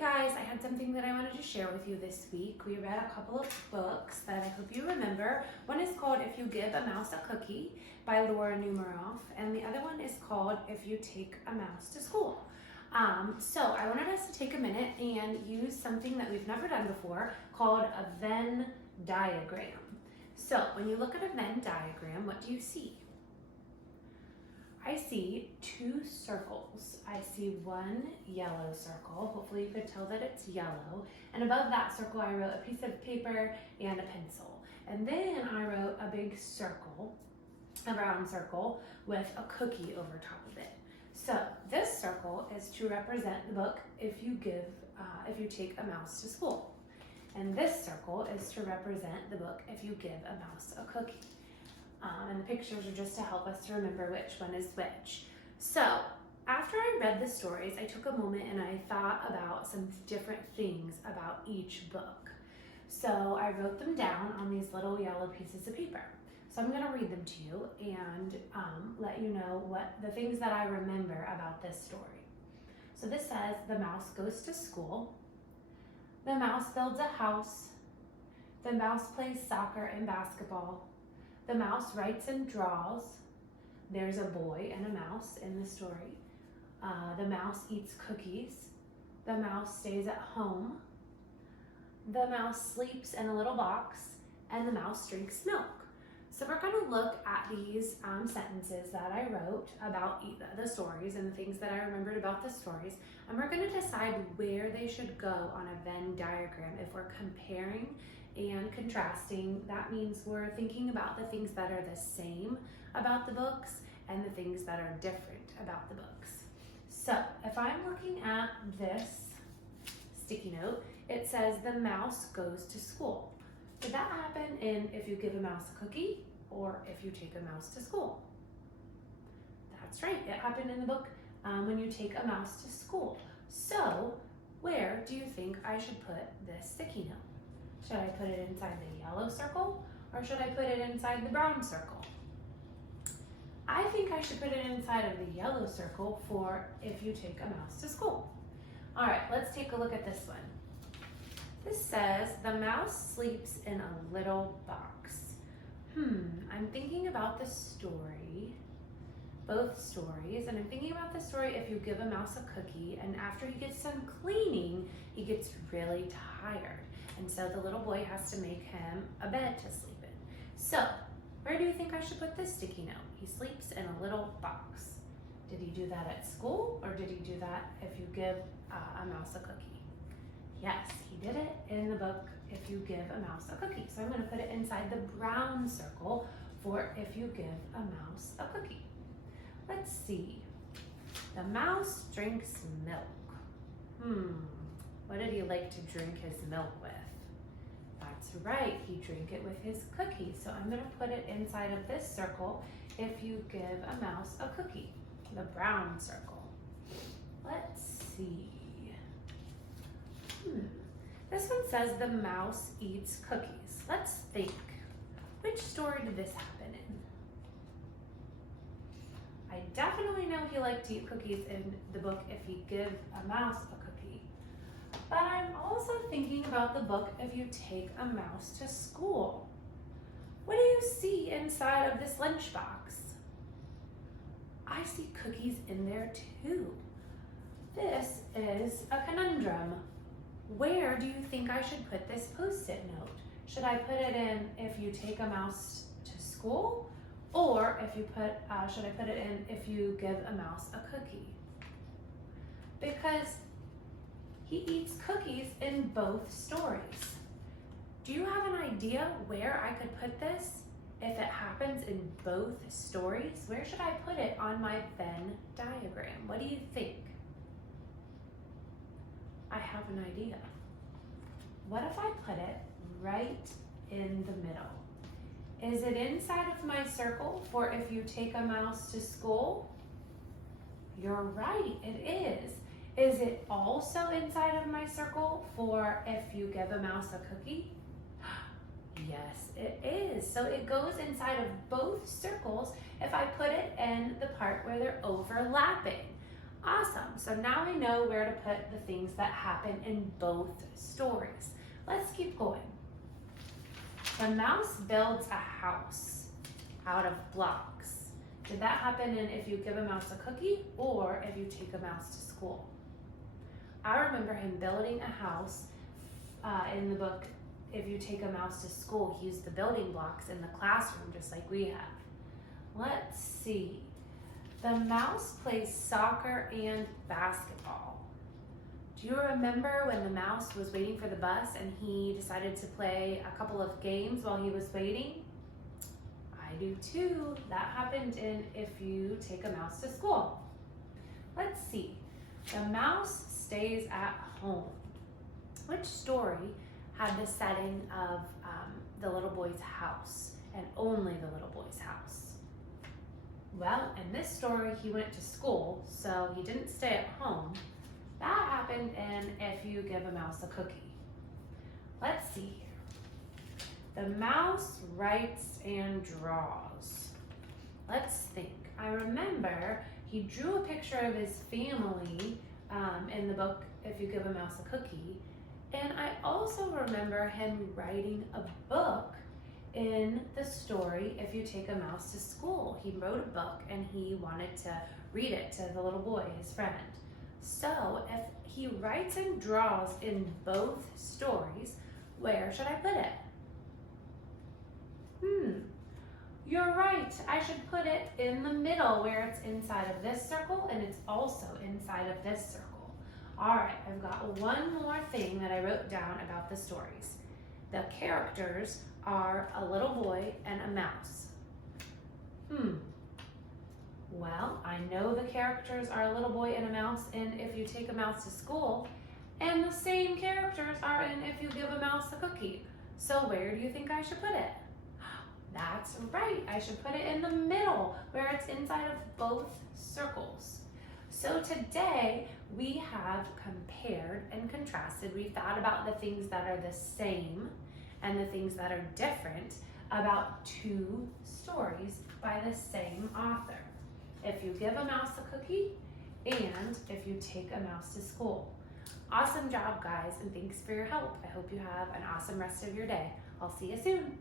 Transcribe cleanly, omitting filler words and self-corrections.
guys, I had something that I wanted to share with you this week. We read a couple of books that I hope you remember. One is called If You Give a Mouse a Cookie by Laura Numeroff, and the other one is called If You Take a Mouse to School. So I wanted us to take a minute and use something that we've never done before called a Venn diagram. So when you look at a Venn diagram, what do you see? I see two circles. I see one yellow circle. Hopefully you could tell that it's yellow. And above that circle, I wrote a piece of paper and a pencil. And then I wrote a big circle, a round circle with a cookie over top of it. So this circle is to represent the book If You Take a Mouse to School. And this circle is to represent the book If You Give a Mouse a Cookie. And the pictures are just to help us to remember which one is which. So after I read the stories, I took a moment and I thought about some different things about each book. So I wrote them down on these little yellow pieces of paper. So I'm going to read them to you and let you know what the things that I remember about this story. So this says, the mouse goes to school. The mouse builds a house. The mouse plays soccer and basketball. The mouse writes and draws. There's a boy and a mouse in the story. The mouse eats cookies. The mouse stays at home. The mouse sleeps in a little box, and the mouse drinks milk. So we're going to look at these sentences that I wrote about the stories and the things that I remembered about the stories, and we're going to decide where they should go on a Venn diagram. If we're comparing and contrasting, that means we're thinking about the things that are the same about the books and the things that are different about the books. So if I'm looking at this sticky note, it says the mouse goes to school. Did that happen in If You Give a Mouse a Cookie or If You Take a Mouse to School? That's right, it happened in the book When You Take a Mouse to School. So where do you think I should put this sticky note? Should I put it inside the yellow circle or should I put it inside the brown circle? I think I should put it inside of the yellow circle for If You Take a Mouse to School. All right, let's take a look at this one. This says, the mouse sleeps in a little box. I'm thinking about the story, both stories, and I'm thinking about the story If You Give a Mouse a Cookie, and after he gets done cleaning, he gets really tired. And so the little boy has to make him a bed to sleep in. So, where do you think I should put this sticky note? He sleeps in a little box. Did he do that at school, or did he do that if you give a mouse a cookie? Yes, he did it in the book If You Give a Mouse a Cookie. So I'm going to put it inside the brown circle for If You Give a Mouse a Cookie. Let's see. The mouse drinks milk. What did he like to drink his milk with? That's right, he drank it with his cookie. So I'm going to put it inside of this circle If You Give a Mouse a Cookie, the brown circle. Let's see. This one says the mouse eats cookies. Let's think. Which story did this happen in? I definitely know he liked to eat cookies in the book If You Give a Mouse a Cookie. But I'm also thinking about the book If You Take a Mouse to School. What do you see inside of this lunchbox? I see cookies in there too. This is a conundrum. Where do you think I should put this Post-it note? Should I put it in If You Take a Mouse to School? Or should I put it in If You Give a Mouse a Cookie? Because he eats cookies in both stories. Do you have an idea where I could put this if it happens in both stories? Where should I put it on my Venn diagram? What do you think? I have an idea. What if I put it right in the middle? Is it inside of my circle for If You Take a Mouse to School? You're right, it is. Is it also inside of my circle for If You Give a Mouse a Cookie? Yes, it is. So it goes inside of both circles if I put it in the part where they're overlapping. Awesome. So now I know where to put the things that happen in both stories. Let's keep going. The mouse builds a house out of blocks. Did that happen in If You Give a Mouse a Cookie or If You Take a Mouse to School? I remember him building a house in the book If You Take a Mouse to School. He used the building blocks in the classroom just like we have. Let's see. The mouse plays soccer and basketball. Do you remember when the mouse was waiting for the bus and he decided to play a couple of games while he was waiting? I do too. That happened in If You Take a Mouse to School. Let's see. The mouse stays at home. Which story had the setting of the little boy's house and only the little boy's house? Well, in this story, he went to school, so he didn't stay at home. That happened in If You Give a Mouse a Cookie. Let's see here. The mouse writes and draws. Let's think. I remember he drew a picture of his family in the book If You Give a Mouse a Cookie. And I also remember him writing a book in the story If You Take a Mouse to School. He wrote a book and he wanted to read it to the little boy, his friend. So if he writes and draws in both stories, where should I put it? You're right. I should put it in the middle where it's inside of this circle and it's also inside of this circle. All right, I've got one more thing that I wrote down about the stories. The characters are a little boy and a mouse. Well, I know the characters are a little boy and a mouse in If You Take a Mouse to School, and the same characters are in If You Give a Mouse a Cookie. So where do you think I should put it? That's right, I should put it in the middle where it's inside of both circles. So today we have compared and contrasted. We've thought about the things that are the same and the things that are different about two stories by the same author. If You Give a Mouse a Cookie and If You Take a Mouse to School. Awesome job, guys, and thanks for your help. I hope you have an awesome rest of your day. I'll see you soon.